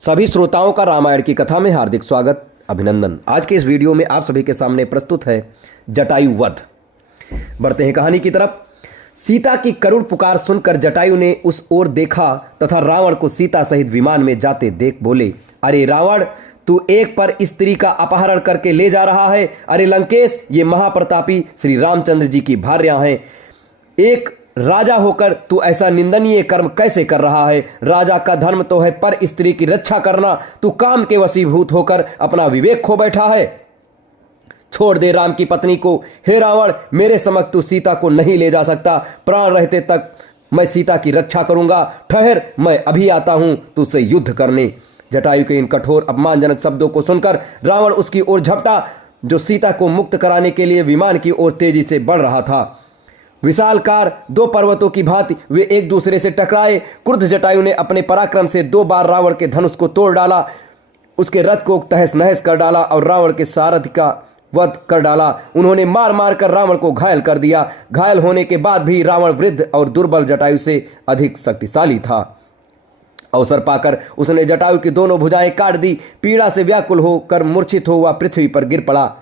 सभी श्रोताओं का रामायण की कथा में हार्दिक स्वागत अभिनंदन। आज के इस वीडियो में आप सभी के सामने प्रस्तुत है जटायु वध। बढ़ते हैं कहानी की तरफ। सीता की करुण पुकार सुनकर जटायु ने उस ओर देखा तथा रावण को सीता सहित विमान में जाते देख बोले, अरे रावण, तू एक पर स्त्री का अपहरण करके ले जा रहा है। अरे लंकेश, ये महाप्रतापी श्री रामचंद्र जी की भार्या हैं। एक राजा होकर तू ऐसा निंदनीय कर्म कैसे कर रहा है? राजा का धर्म तो है पर स्त्री की रक्षा करना। तू काम के वशीभूत होकर अपना विवेक खो बैठा है। छोड़ दे राम की पत्नी को। हे रावण, मेरे समक्ष तू सीता को नहीं ले जा सकता। प्राण रहते तक मैं सीता की रक्षा करूंगा। ठहर, मैं अभी आता हूं तुझसे युद्ध करने। जटायु के इन कठोर अपमानजनक शब्दों को सुनकर रावण उसकी ओर झपटा, जो सीता को मुक्त कराने के लिए विमान की ओर तेजी से बढ़ रहा था। विशालकार दो पर्वतों की भांति वे एक दूसरे से टकराए। क्रुद्ध जटायु ने अपने पराक्रम से 2 बार रावण के धनुष को तोड़ डाला, उसके रथ को तहस नहस कर डाला और रावण के सारथी का वध कर डाला। उन्होंने मार मार कर रावण को घायल कर दिया। घायल होने के बाद भी रावण वृद्ध और दुर्बल जटायु से अधिक शक्तिशाली था। अवसर पाकर उसने जटायु की दोनों भुजाएं काट दी। पीड़ा से व्याकुल होकर मूर्छित हो वह पृथ्वी पर गिर पड़ा।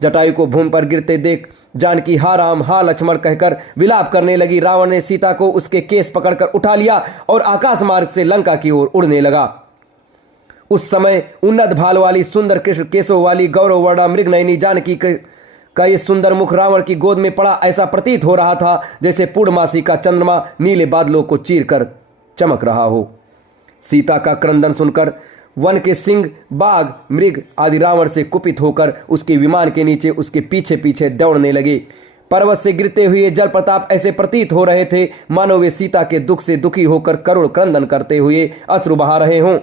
जटायु को भूमि पर गिरते देख जानकी हा राम हा लक्ष्मण कहकर विलाप करने लगी। रावण ने सीता को उसके केस पकड़कर उठा लिया और आकाश मार्ग से लंका की ओर उड़ने लगा। उस समय उन्नत भाल वाली सुंदर कृष्ण केशों वाली गौरव वर्णा मृगनयनी जानकी का ये सुंदर मुख रावण की गोद में पड़ा ऐसा प्रतीत हो रहा था जैसे पूर्णमासी का चंद्रमा नीले बादलों को चीर कर चमक रहा हो। सीता का क्रंदन सुनकर वन के सिंह, बाघ, मृग आदि रावण से कुपित होकर उसके विमान के नीचे उसके पीछे पीछे दौड़ने लगे। पर्वत से गिरते हुए जल प्रताप ऐसे प्रतीत हो रहे थे मानो वे सीता के दुख से दुखी होकर करुण क्रंदन करते हुए अश्रु बहा रहे हों।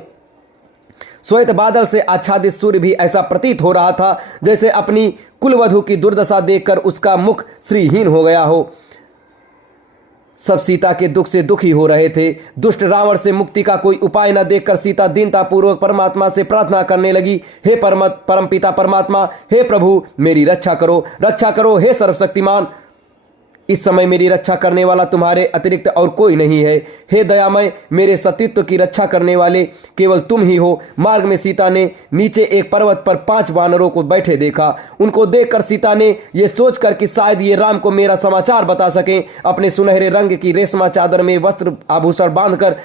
श्वेत बादल से आच्छादित सूर्य भी ऐसा प्रतीत हो रहा था जैसे अपनी कुलवधु की दुर्दशा देखकर उसका मुख श्रीहीन हो गया हो। सब सीता के दुख से दुखी हो रहे थे। दुष्ट रावण से मुक्ति का कोई उपाय न देखकर सीता दीनतापूर्वक परमात्मा से प्रार्थना करने लगी, हे परमपिता परमात्मा, हे प्रभु, मेरी रक्षा करो हे सर्वशक्तिमान। इस समय मेरी रक्षा करने वाला तुम्हारे अतिरिक्त और कोई नहीं है। हे दयामय, मेरे सतीत्व की रक्षा करने वाले केवल तुम ही हो। मार्ग में सीता ने नीचे एक पर्वत पर 5 वानरों को बैठे देखा। उनको देखकर सीता ने यह सोचकर कि शायद ये राम को मेरा समाचार बता सकें, अपने सुनहरे रंग की रेशमा चादर में वस्त्र आभूषण बांधकर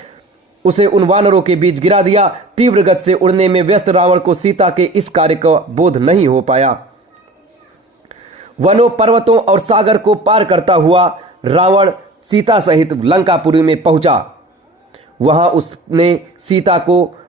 उसे उन वानरों के बीच गिरा दिया। तीव्र गति से उड़ने में व्यस्त रावण को सीता के इस कार्य का बोध नहीं हो पाया। वनों, पर्वतों और सागर को पार करता हुआ रावण सीता सहित लंकापुरी में पहुंचा। वहां उसने सीता को